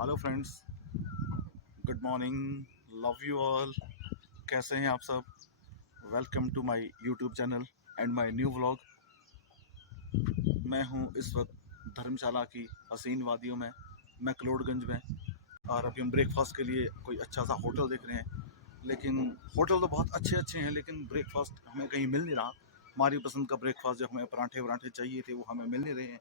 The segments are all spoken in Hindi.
Hello friends, good morning, love you all. कैसे हैं आप सब? Welcome to my YouTube channel and my new vlog. मैं हूं इस वक्त धर्मशाला की हसीन वादियों में, मैक्लोडगंज में, और अभी हम ब्रेकफास्ट के लिए कोई अच्छा सा होटल देख रहे हैं। लेकिन होटल तो बहुत अच्छे अच्छे हैं, लेकिन ब्रेकफास्ट हमें कहीं मिल नहीं रहा। हमारी पसंद का ब्रेकफास्ट, जो हमें पराठे वराठे चाहिए थे, वो हमें मिल नहीं रहे हैं।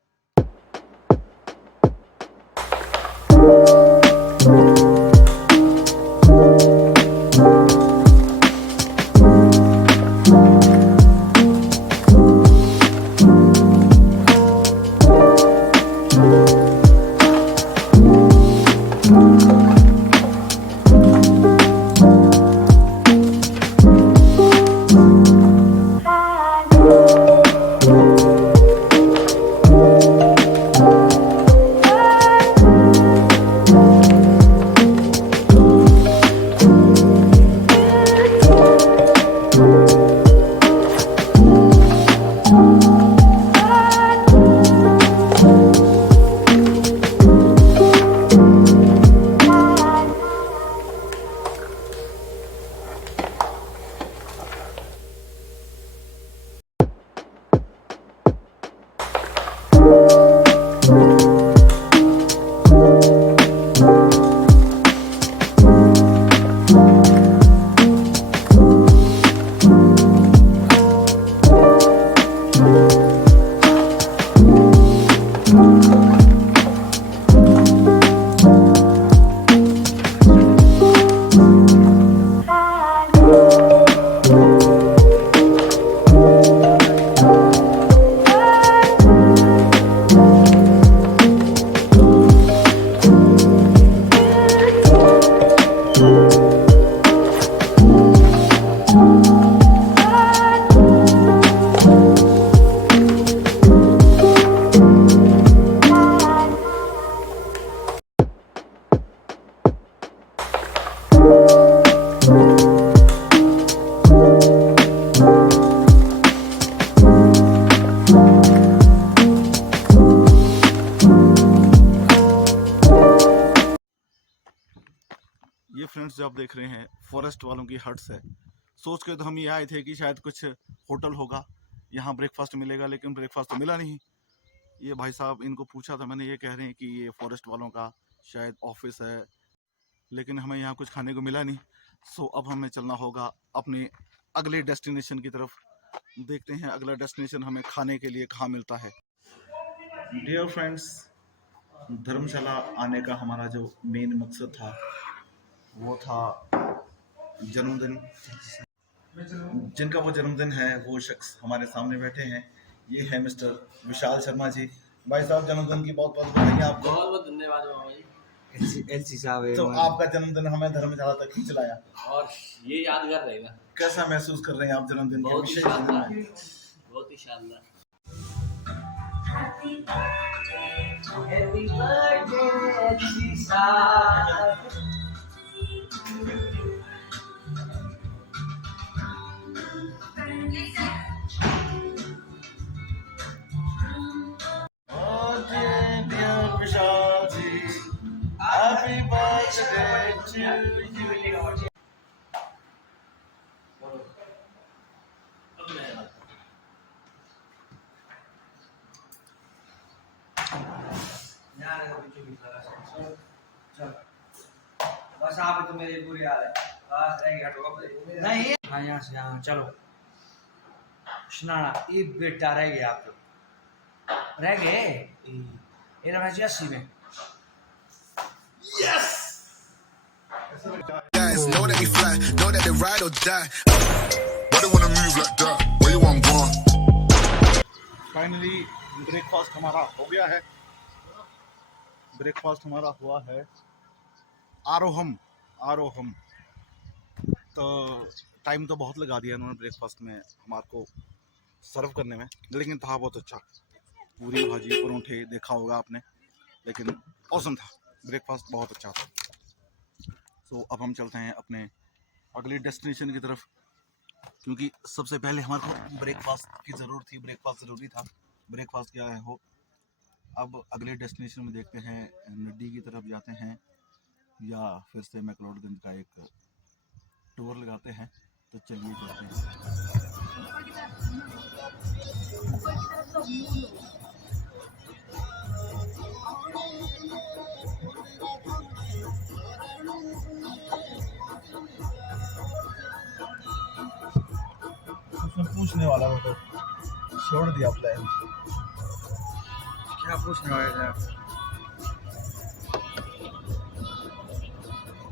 ये फ्रेंड्स जो आप देख रहे हैं, फॉरेस्ट वालों की हट्स है। सोच के तो हम ये आए थे कि शायद कुछ होटल होगा, यहाँ ब्रेकफास्ट मिलेगा, लेकिन ब्रेकफास्ट तो मिला नहीं। ये भाई साहब, इनको पूछा था मैंने, ये कह रहे हैं कि ये फॉरेस्ट वालों का शायद ऑफिस है, लेकिन हमें यहाँ कुछ खाने को मिला नहीं। सो अब हमें चलना होगा अपने अगले डेस्टिनेशन की तरफ। देखते हैं अगला डेस्टिनेशन हमें खाने के लिए कहाँ मिलता है। डियर फ्रेंड्स, धर्मशाला आने का हमारा जो मेन मकसद था, वो था जन्मदिन। जिनका वो जन्मदिन है, वो शख्स हमारे सामने बैठे हैं। ये है मिस्टर विशाल शर्मा जी। भाई साहब, जन्मदिन की बहुत बहुत बधाई आपको। बहुत बहुत धन्यवाद मामा जी। एलसी साहब तो आपका जन्मदिन हमें धर्मशाला तक खींच लाया। और ये यादगार रहेगा। कैसा महसूस कर रहे हैं आप जन्मदिन के बहुत ही विशेष दिन शानदार, में? बहुत ही शानदार। हैप्पी बर्थडे एलसी साहब। विशाल जी, हैप्पी बर्थडे टू यू। बस आप तो मेरी बुरी हाल है। बस रहेगी, हटो नहीं। हाँ, यहाँ से यहाँ चलो। सुनाना ये बेटा रह गए, आप तो रह गए। ये रहा 80 में। Guys, know that we fly, know that they ride or die. Why they wanna move like that? Where you want going? Finally breakfast हमारा हो गया है। ब्रेकफास्ट हमारा हुआ है आरोहम आरोहम। तो टाइम तो बहुत लगा दिया उन्होंने ब्रेकफास्ट में हमारे को सर्व करने में, लेकिन था बहुत अच्छा। पूरी भाजी परोंठे देखा होगा आपने, लेकिन औसम था। ब्रेकफास्ट बहुत अच्छा था। तो अब हम चलते हैं अपने अगली डेस्टिनेशन की तरफ, क्योंकि सबसे पहले हमारे को ब्रेकफास्ट की ज़रूरत थी। ब्रेकफास्ट ज़रूरी था। ब्रेकफास्ट क्या है हो, अब अगले डेस्टिनेशन में देखते हैं, नड्डी की तरफ जाते हैं या फिर से मैक्लोडगंज का एक टूर लगाते हैं। तो चलिए चलते हैं। उसमें पूछने वाला हो तो छोड़ दिया प्लान। क्या पूछने वाले थे आप?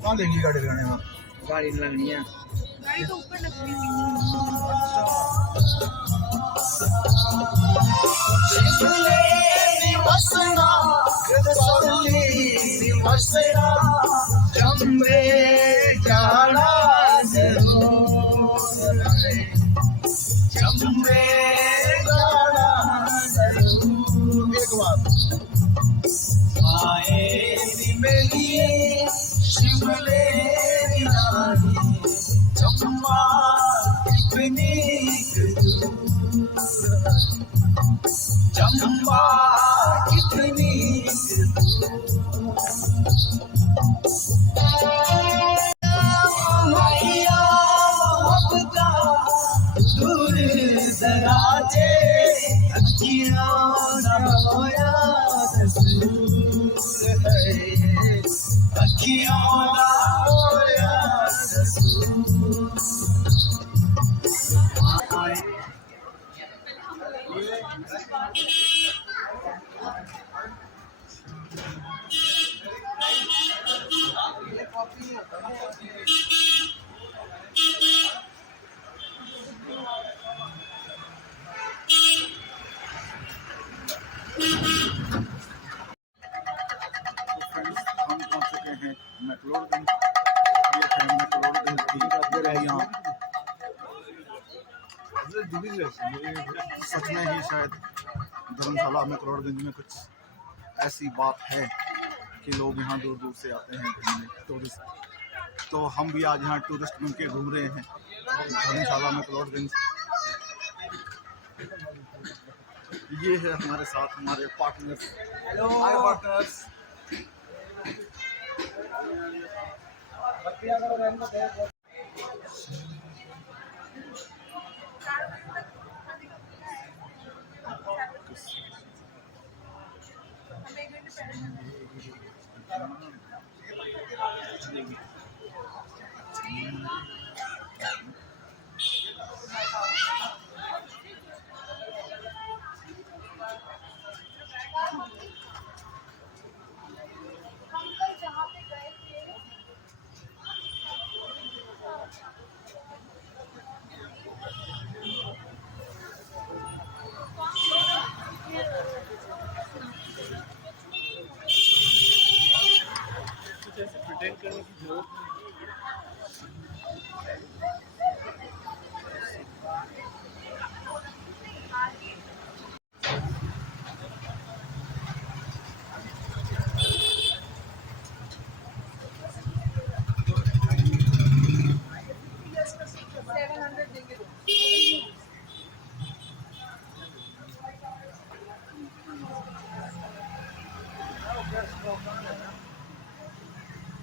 कहाँ लेंगी गाड़ी लगाने में? गाड़ी नहीं लगनी है। गाड़ी तो ऊपर लगनी है। एक बार चंपा कितनी दूर दराजे हम पहुंच चुके हैं मैक्लोडगंज। ये है मैक्लोडगंज की यहाँ। सच में ही शायद धर्मशाला मैक्लोडगंज में कुछ ऐसी बात है कि लोग यहाँ दूर दूर से आते हैं घूमने, टूरिस्ट। तो हम भी आज यहाँ टूरिस्ट बन के घूम रहे हैं धर्मशाला मैक्लोडगंज। ये है हमारे साथ हमारे पार्टनर्स। हाय पार्टनर्स।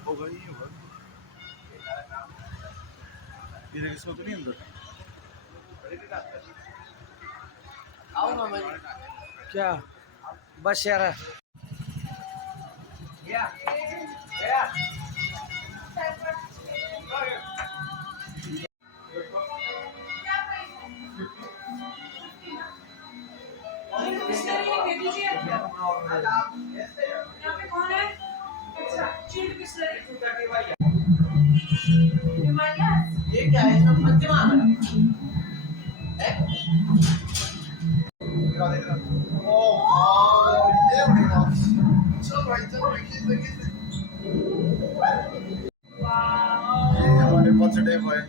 होगा ही होगा। ये इसमें तो नहीं अंदर। आओ मामा जी। क्या बस यार यहाँ पे कौन है? अच्छा, चीट बिस्लरी। हिमालय। ये क्या है? इसमें मध्य में आ रहा है। चल भाई चल भाई ये हमारे बर्थडे बॉय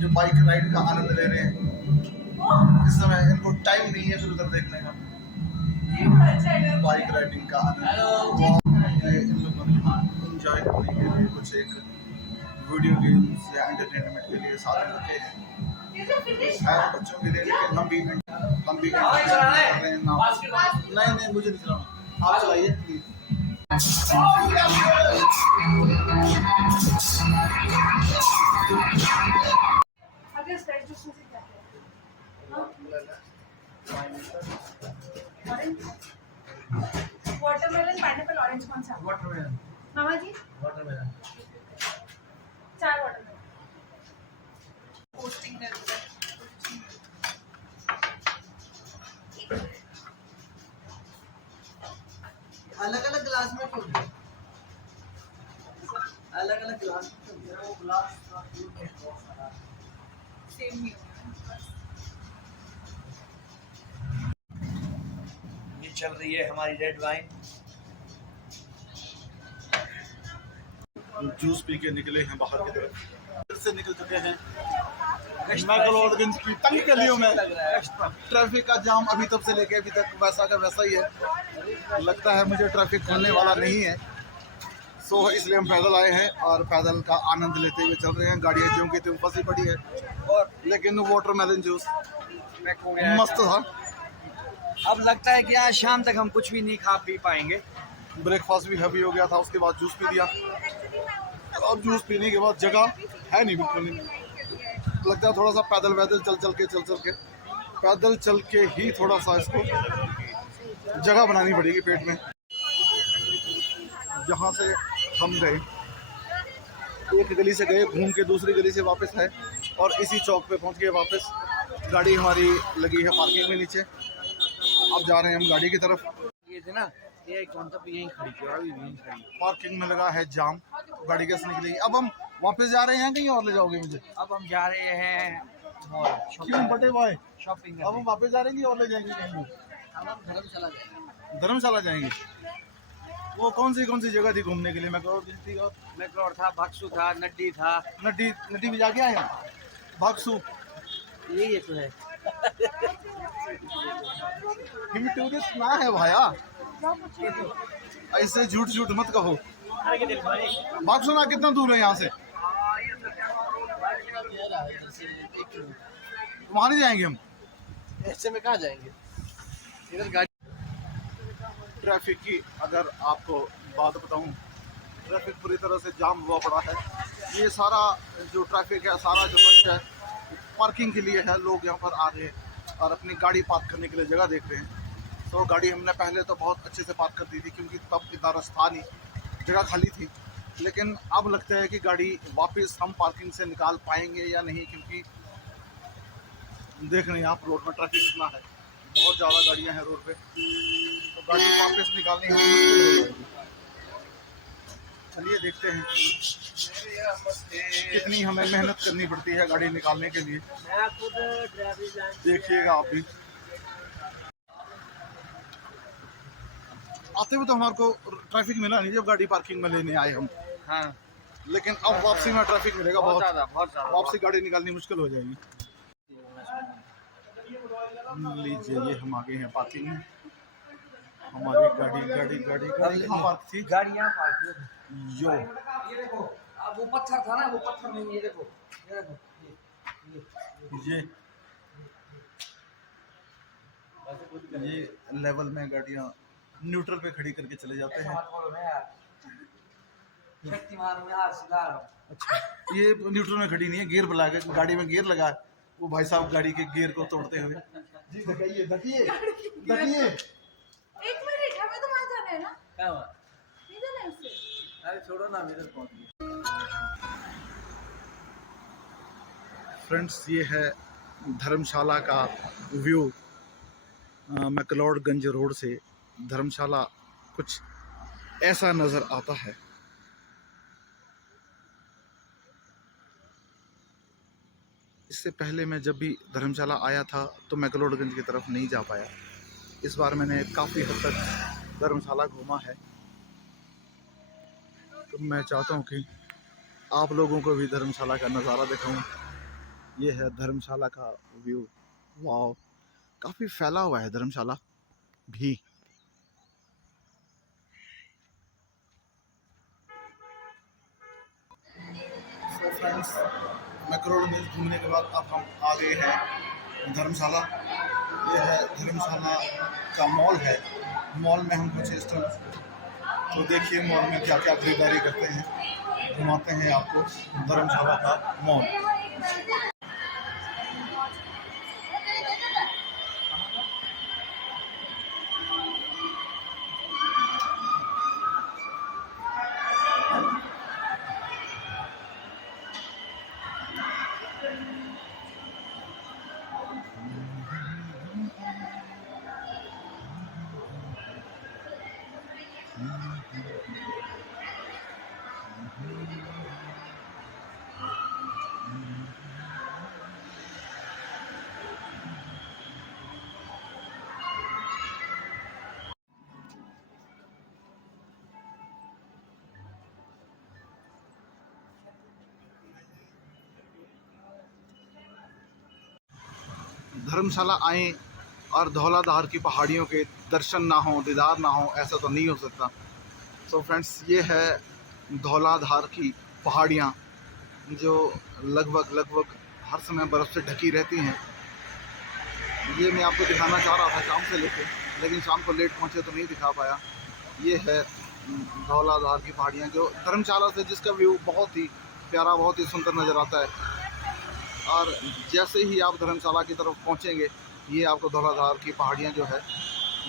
जो बाइक राइड का आनंद ले रहे हैं। इस समय इनको टाइम नहीं है इधर उधर देखने का। ये बड़ा अच्छा है। बाइक राइडिंग का आनंद हेलो। इन लोगों ने एंजॉय करने के लिए कुछ एक वीडियो गेम्स या एंटरटेनमेंट के लिए साथ में रखे हैं। है बच्चों के लिए, लेकिन हम भी कर रहे हैं ना। नहीं मुझे नहीं चलाना। आप चलाइए प्लीज। अगर स्पेस जूस से क्या ऑरेंज वाटरमेलन पाइनएप्पल ऑरेंज कौन सा वाटरमेलन मामा जी वाटरमेलन 4 वाटरमेलन पोस्टिंग कर दो अलग अलग गिलास में क्यों अलग अलग गिलास में वो गिलास सेम नहीं ये चल रही है हमारी रेड वाइन। जूस पी के निकले हैं बाहर की तरफ, फिर से निकल चुके हैं मैक्लोडगंज की तंग गलियों में। ट्रैफिक का जाम अभी तब से लेके अभी तक वैसा का वैसा ही है। लगता है मुझे ट्रैफिक खुलने वाला नहीं है, सो इसलिए हम पैदल आए हैं और पैदल का आनंद लेते हुए चल रहे हैं। गाड़ियाँ ज्यों की त्यों फंसी पड़ी है, और लेकिन वाटरमेलन जूस मस्त था। अब लगता है कि आज शाम तक हम कुछ भी नहीं खा पी पाएंगे। ब्रेकफास्ट भी हैवी हो गया था, उसके बाद जूस पी लिया, और जूस पीने के बाद जगह है नहीं, बिल्कुल नहीं। लगता है थोड़ा सा पैदल चल के पैदल चल के ही थोड़ा सा इसको जगह बनानी पड़ेगी पेट में। जहाँ से हम गए, एक गली से गए, घूम के दूसरी गली से वापस है, और इसी चौक पे पहुँच गए वापस। गाड़ी हमारी लगी है पार्किंग में नीचे, अब जा रहे हैं हम गाड़ी की तरफ। ये थे ना, ये कौन सा यहीं खड़ी थी और अभी यहीं खड़ी। पार्किंग में लगा है जाम, गाड़ी कैसे निकलेगी। अब हम वापस जा रहे हैं, कहीं और ले जाओगे मुझे? अब हम जा रहे हैं क्यों बटे भाई, शॉपिंग। अब हम वापस जा रहे हैं और ले जाएंगे कहीं? अब हम धर्मशाला जाएंगे। धर्मशाला जाएंगे। वो कौन सी जगह थी घूमने के लिए? मैक्लोड था, बक्सू था, नड्डी था। नड्डी भी जाके आए हैं, भागसू यही तो है। टूरिस्ट ना है भाया, ऐसे झूठ मत कहो। भागसू ना कितना दूर है यहाँ से? वहाँ नहीं जाएंगे हम, ऐसे में कहाँ जाएंगे? इधर गाड़ी। ट्रैफिक की अगर आपको बात बताऊं, ट्रैफिक पूरी तरह से जाम हुआ पड़ा है। ये सारा जो ट्रैफिक है, सारा जो रश है, पार्किंग के लिए है। लोग यहाँ पर आ रहे हैं और अपनी गाड़ी पार्क करने के लिए जगह देख रहे हैं। तो गाड़ी हमने पहले तो बहुत अच्छे से पार्क कर दी थी, क्योंकि तब इतना रश था नहीं, जगह खाली थी। लेकिन अब लगता है कि गाड़ी वापस हम पार्किंग से निकाल पाएंगे या नहीं, क्योंकि देख रहे हैं आप रोड में ट्रैफिक कितना है, बहुत ज़्यादा गाड़ियाँ हैं रोड पे, तो गाड़ी वापस निकालनी है मुश्किल हो जाएगी। चलिए देखते हैं कितनी हमें मेहनत करनी पड़ती है गाड़ी निकालने के लिए, देखिएगा आप भी। आते हुए तो हमारे को ट्रैफिक मिला नहीं जब गाड़ी पार्किंग में लेने आए हम। हाँ, लेकिन अब वापसी में ट्रैफिक मिलेगा बहुत ज़्यादा। वापसी गाड़ी निकालनी मुश्किल हो जाएगी। लीजिए, ये हम आ गए हैं पार्किंग में। हमारी गाड़ी कहाँ पार्क थी? गाड़ी यहाँ पार्क है। यो ये देखो, अब वो पत्थर था ना, वो पत्थर नहीं, ये देखो, ये लेवल में गाड़ियाँ न्यूट्रल पे खड़ी करके चले जाते हैं। शक्तिमान में हाथ सीधा। अच्छा, ये न्यूट्रल में खड़ी नहीं है, गियर लगा के गाड़ी में गियर लगा है। वो भाई साहब गाड़ी के गियर को तोड़ते हुए। जी देखिए। एक मिनट, हमें तो वहां जाना है ना? क्या हुआ? नहीं जाना है उससे? अरे छोड़ो ना, मेरे पहुंच गए। फ्रेंड्स, ये है धर्मशाला का व्यू। मैक्लोडगंज रोड से धर्मशाला कुछ ऐसा नज़र आता है। इससे पहले मैं जब भी धर्मशाला आया था तो मैक्लोडगंज की तरफ नहीं जा पाया। इस बार मैंने काफ़ी हद तक धर्मशाला घूमा है, तो मैं चाहता हूँ कि आप लोगों को भी धर्मशाला का नज़ारा दिखाऊं। ये है धर्मशाला का व्यू। वाह, काफ़ी फैला हुआ है धर्मशाला भी। तो फ्रेंड्स, मैक्लोडगंज घूमने के बाद अब हम आ गए हैं धर्मशाला। ये है धर्मशाला का मॉल है, मॉल में हम कुछ इस तरह, तो देखिए मॉल में क्या क्या खरीदारी करते हैं, घुमाते हैं आपको धर्मशाला का मॉल। धर्मशाला आएँ और धौलाधार की पहाड़ियों के दर्शन ना हो, दीदार ना हो, ऐसा तो नहीं हो सकता। तो फ्रेंड्स, ये है धौलाधार की पहाड़ियाँ जो लगभग हर समय बर्फ़ से ढकी रहती हैं। ये मैं आपको दिखाना चाह रहा था शाम से लेके, लेकिन शाम को लेट पहुँचे तो नहीं दिखा पाया। ये है धौलाधार की पहाड़ियाँ जो धर्मशाला से, जिसका व्यू बहुत ही प्यारा, बहुत ही सुंदर नज़र आता है। और जैसे ही आप धर्मशाला की तरफ पहुंचेंगे, ये आपको धौलाधार की पहाड़ियां जो है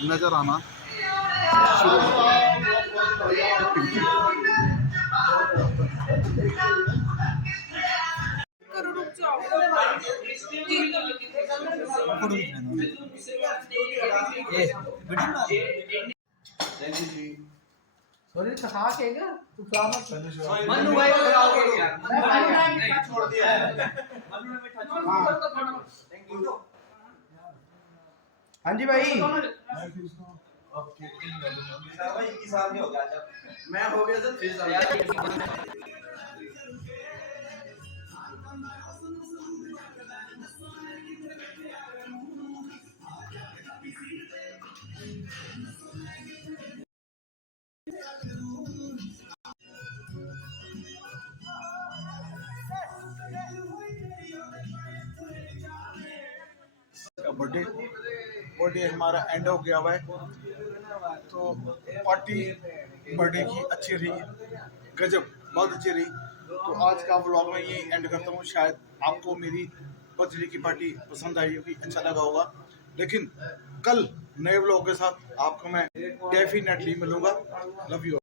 नज़र आना शुरू रुक जाओ। सॉरी तो खा के क्या तू खा मत। मन्नू भाई को लगाओगे यार। नहीं छोड़ दिया है। मन्नू ने मीठा छोड़ दिया। Thank you. हाँ जी भाई। भाई 21 साल के हो गया जब मैं हो गया सर 3 साल। बर्थडे हमारा एंड हो गया हुआ है, तो पार्टी बर्थडे की अच्छी रही, गजब बहुत अच्छी रही। तो आज का व्लॉग में ये एंड करता हूँ। शायद आपको मेरी बर्थडे की पार्टी पसंद आई होगी, अच्छा लगा होगा। लेकिन कल नए व्लॉग के साथ आपको मैं डेफिनेटली मिलूंगा। Love you.